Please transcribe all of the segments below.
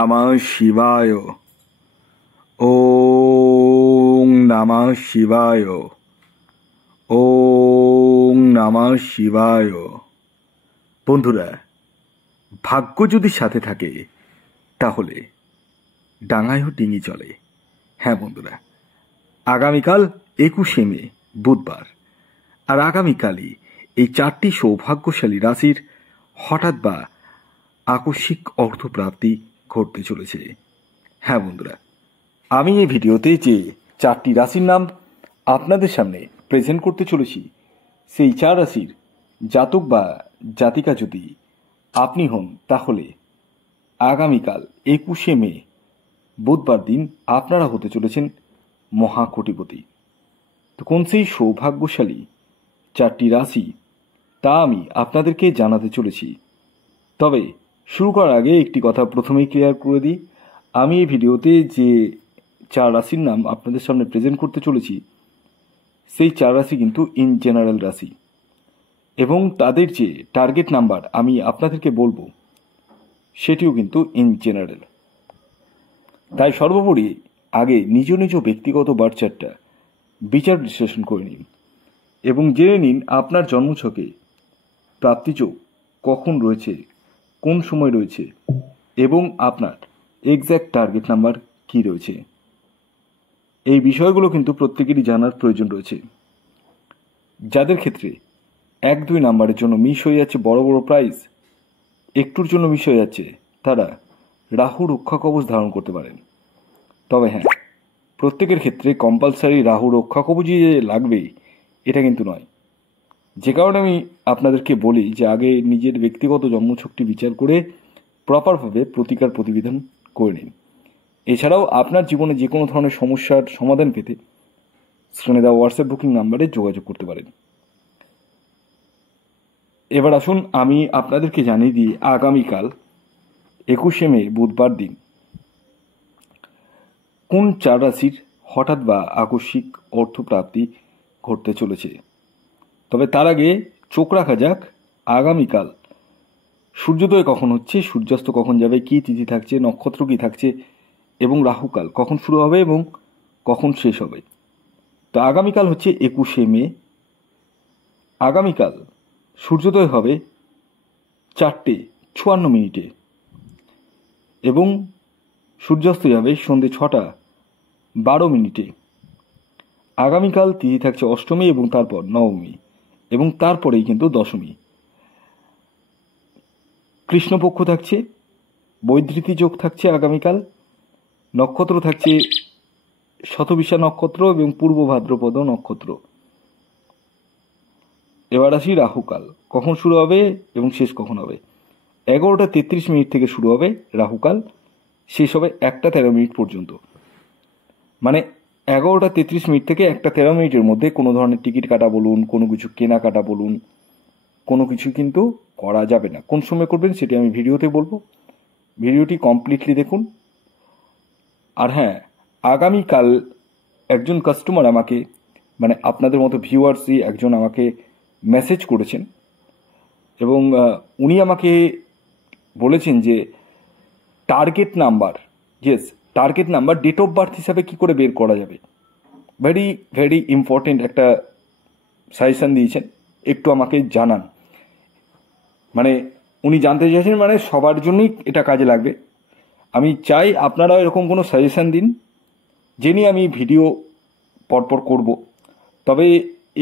नमः शिवाय। ओम नमः शिवाय। ओम नमः शिवाय। বন্ধুরা, ভাগ্য যদি সাথে থাকে তাহলে ডাঙায়ও ডিঙি চলে। হ্যাঁ বন্ধুরা, আগামীকাল 21শে মে বুধবার, আর আগামীকালই এই 4টি সৌভাগ্যশালী রাশির হঠাৎ বা আকস্মিক অর্থপ্রাপ্তি ঘটতে চলেছে। হ্যাঁ বন্ধুরা, আমি এই ভিডিওতে যে 4টি রাশির নাম আপনাদের সামনে প্রেজেন্ট করতে চলেছি, সেই 4 রাশির জাতক বা জাতিকা যদি আপনি হন, তাহলে আগামীকাল 21শে মে বুধবার দিন আপনারা হতে চলেছেন মহাকোটিপতি। তো কোন সেই সৌভাগ্যশালী 4টি রাশি, তা আমি আপনাদেরকে জানাতে চলেছি। তবে শুরু করার আগে একটি কথা প্রথমেই ক্লিয়ার করে দিই, আমি এই ভিডিওতে যে 4 রাশির নাম আপনাদের সামনে প্রেজেন্ট করতে চলেছি, সেই 4 রাশি কিন্তু ইন জেনারেল রাশি, এবং তাদের যে টার্গেট নাম্বার আমি আপনাদেরকে বলবো সেটিও কিন্তু ইন জেনারেল। তাই সর্বোপরি আগে নিজ নিজ ব্যক্তিগত বার্চারটা বিচার বিশ্লেষণ করে নিন এবং জেনে নিন আপনার জন্মছকে প্রাপ্তিযোগ কখন রয়েছে, কোন সময় রয়েছে, এবং আপনার এক্স্যাক্ট টার্গেট নাম্বার কী রয়েছে। এই বিষয়গুলো কিন্তু প্রত্যেকেরই জানার প্রয়োজন রয়েছে। যাদের ক্ষেত্রে 1-2 নাম্বারের জন্য মিস হয়ে যাচ্ছে বড় বড় প্রাইজ, একটুর জন্য মিস হয়ে যাচ্ছে, তারা রাহু রক্ষা কবচ ধারণ করতে পারেন। তবে হ্যাঁ, প্রত্যেকের ক্ষেত্রে কম্পালসারি রাহু রক্ষা কবচই যে লাগবে এটা কিন্তু নয়। যে কারণে আমি আপনাদেরকে বলি যে আগে নিজের ব্যক্তিগত জন্মছকটি বিচার করে প্রপারভাবে প্রতিকার প্রতিবিধান করে নিন। এছাড়াও আপনার জীবনে যে কোনো ধরনের সমস্যার সমাধান পেতে স্ক্রিনে দেওয়া হোয়াটসঅ্যাপ বুকিং নাম্বারে যোগাযোগ করতে পারেন। এবার আসুন আমি আপনাদেরকে জানিয়ে দিই আগামীকাল 21শে মে বুধবার দিন কোন 4 রাশির হঠাৎ বা আকস্মিক অর্থপ্রাপ্তি ঘটতে চলেছে। তবে তার আগে চোখ রাখা যাক আগামীকাল সূর্যোদয় কখন হচ্ছে, সূর্যাস্ত কখন যাবে, কী তিথি থাকছে, নক্ষত্র কী থাকছে, এবং রাহুকাল কখন শুরু হবে এবং কখন শেষ হবে। তো আগামীকাল হচ্ছে 21শে মে। আগামীকাল সূর্যোদয় হবে 4:54 এবং সূর্যাস্ত যাবে সন্ধ্যে 6:12। আগামীকাল তিথি থাকছে অষ্টমী এবং তারপর নবমী এবং তারপরেই কিন্তু দশমী। কৃষ্ণপক্ষ থাকছে, বৈধৃতি যোগ থাকছে আগামীকাল, নক্ষত্র থাকছে শতবিশা নক্ষত্র এবং পূর্ব ভাদ্রপদ নক্ষত্র। এবার আসি রাহুকাল কখন শুরু হবে এবং শেষ কখন হবে। 11:33 থেকে শুরু হবে রাহুকাল, শেষ হবে 1:13 পর্যন্ত। মানে 11:33 থেকে 1:13 মধ্যে কোনো ধরনের টিকিট কাটা বলুন, কোনো কিছু কেনাকাটা বলুন, কোনো কিছু কিন্তু করা যাবে না। কোন সময় করবেন সেটি আমি ভিডিওতে বলবো, ভিডিওটি কমপ্লিটলি দেখুন। আর হ্যাঁ, আগামীকাল একজন কাস্টমার আমাকে, মানে আপনাদের মতো ভিউয়ার্সই একজন আমাকে মেসেজ করেছেন এবং উনি আমাকে বলেছেন যে target number, target number date of birth হিসাবে কী করে বের করা যাবে। ভেরি ভেরি ইম্পর্টেন্ট একটা সাজেশান দিয়েছেন, একটু আমাকে জানান। মানে উনি জানতে চাইছেন, মানে সবার জন্যই এটা কাজে লাগবে। আমি চাই আপনারাও এরকম কোনো সাজেশান দিন, যে নিয়ে আমি ভিডিও পরপর করব। তবে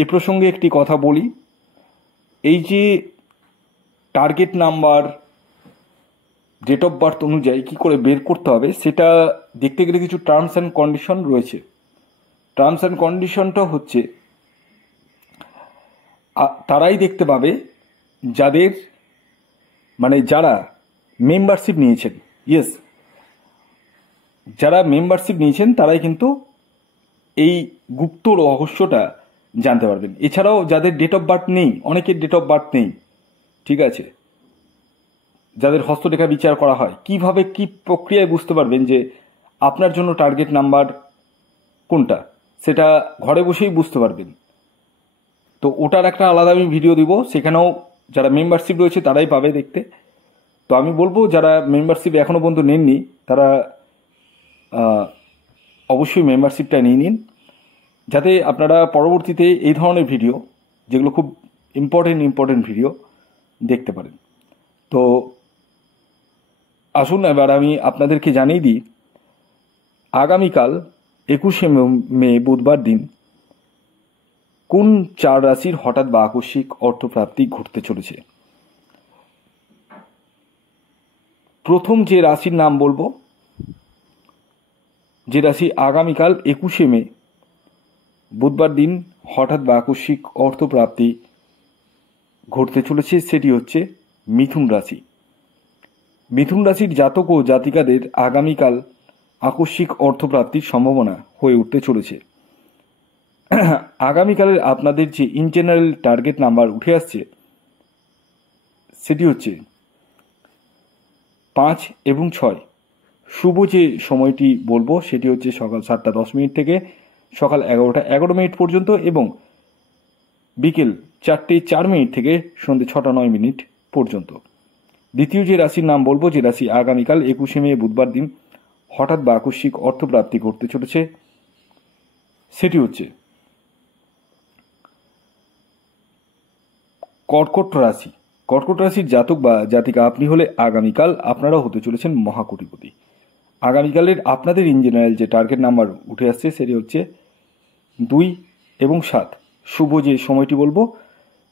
এ প্রসঙ্গে একটি কথা বলি, এই যে target number date of birth অনুযায়ী কী করে বের করতে হবে, সেটা দেখতে গেলে কিছু টার্মস অ্যান্ড কন্ডিশন রয়েছে। টার্মস অ্যান্ড কন্ডিশনটা হচ্ছে তারাই দেখতে পাবে যাদের, মানে যারা মেম্বারশিপ নিয়েছেন, যারা মেম্বারশিপ নিয়েছেন তারাই কিন্তু এই গুপ্ত রহস্যটা জানতে পারবেন। এছাড়াও যাদের ডেট অফ বার্থ নেই, অনেকের ডেট অফ বার্থ নেই, ঠিক আছে, যাদের হস্তরেখা বিচার করা হয়, কিভাবে কি প্রক্রিয়ায় বুঝতে পারবেন যে আপনার জন্য টার্গেট নাম্বার কোনটা, সেটা ঘরে বসেই বুঝতে পারবেন। তো ওটার একটা আলাদা আমি ভিডিও দিব, সেখানেও যারা মেম্বারশিপ রয়েছে তারাই পাবে দেখতে। তো আমি বলবো যারা মেম্বারশিপ এখনও পর্যন্ত নেননি তারা অবশ্যই মেম্বারশিপটা নিয়ে নিন, যাতে আপনারা পরবর্তীতে এই ধরনের ভিডিও, যেগুলো খুব ইম্পর্টেন্ট ভিডিও দেখতে পারেন। তো আসুন এবার আমি আপনাদেরকে জানিয়ে দিই, আগামীকাল 21শে মে বুধবার দিন কোন 4 রাশির হঠাৎ বা আকস্মিক অর্থপ্রাপ্তি ঘটতে চলেছে। প্রথম যে রাশির নাম বলবো, যে রাশি আগামীকাল 21শে মে বুধবার দিন হঠাৎ বা আকস্মিক অর্থপ্রাপ্তি ঘটতে চলেছে, সেটি হচ্ছে মিথুন রাশি। মিথুন রাশির জাতক ও জাতিকাদের আগামীকাল আকস্মিক অর্থপ্রাপ্তির সম্ভাবনা হয়ে উঠতে চলেছে। আগামীকালের আপনাদের যে ইন জেনারেল টার্গেট নাম্বার উঠে আসছে সেটি হচ্ছে 5 এবং 6। শুভ যে সময়টি বলবো সেটি হচ্ছে সকাল 7টা 10 মিনিট থেকে সকাল 11টা 11 মিনিট পর্যন্ত এবং বিকেল 4টে 4 মিনিট থেকে সন্ধ্যে 6টা 9 মিনিট পর্যন্ত। দ্বিতীয় যে রাশির নাম বলবো, যে রাশি আগামীকাল 21শে মে বুধবার দিন হঠাৎ বা আকস্মিক অর্থপ্রাপ্তি ঘটতে চলেছে, সেটি হচ্ছে কর্কট রাশি। কর্কট রাশির জাতক বা জাতিকা আপনি হলে আগামীকাল আপনারাও হতে চলেছেন মহাকোটিপতি। আগামীকালের আপনাদের ইন জেনারেল যে টার্গেট নাম্বার উঠে আসছে সেটি হচ্ছে 2 এবং 7। শুভ যে সময়টি বলবো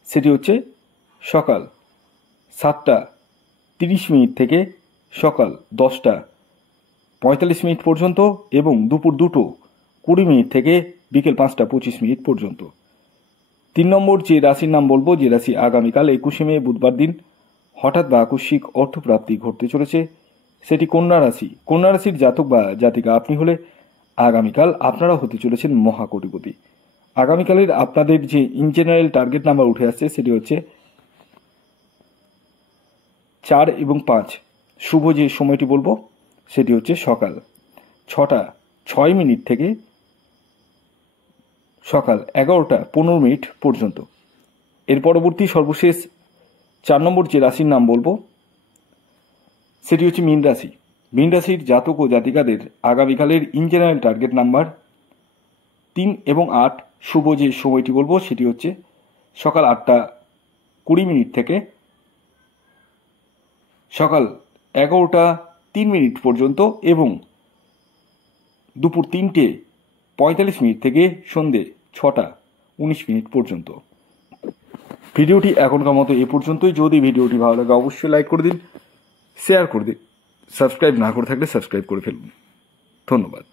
সেটি হচ্ছে সকাল 7টা 30 মিনিট থেকে সকাল 10টা 45 মিনিট পর্যন্ত এবং দুপুর 2টো 20 মিনিট থেকে বিকেল 5টা 25 মিনিট পর্যন্ত। 3 নম্বর যে রাশির নাম বলবো, যে রাশি আগামীকাল 21শে মে বুধবার দিন হঠাৎ বা আকস্মিক অর্থপ্রাপ্তি ঘটতে চলেছে, সেটি কন্যা রাশি। কন্যা রাশির জাতক বা জাতিকা আপনি হলে আগামীকাল আপনারা হতে চলেছেন মহাকোটিপতি। আগামীকালের আপনাদের যে ইন জেনারেল টার্গেট নাম্বার উঠে আসছে সেটি হচ্ছে 4 এবং 5। শুভ যে সময়টি বলবো সেটি হচ্ছে সকাল 6টা 6 মিনিট থেকে সকাল 11টা 15 মিনিট পর্যন্ত। এর পরবর্তী সর্বশেষ 4 নম্বর যে রাশির নাম বলবো সেটি হচ্ছে মীন রাশি। মীন রাশির জাতক ও জাতিকাদের আগামীকালের ইন জেনারেল টার্গেট নাম্বার 3 এবং 8। শুভ যে সময়টি বলবো সেটি হচ্ছে সকাল 8টা 20 মিনিট থেকে সকাল 11টা 3 মিনিট পর্যন্ত এবং দুপুর 3টে 45 মিনিট থেকে সন্ধে 6টা 19 মিনিট পর্যন্ত। ভিডিওটি এখনকার মতো এ পর্যন্তই। যদি ভিডিওটি ভালো লাগে অবশ্যই লাইক করে দিন, শেয়ার করে দিন, সাবস্ক্রাইব না করে থাকলে সাবস্ক্রাইব করে ফেলুন। ধন্যবাদ।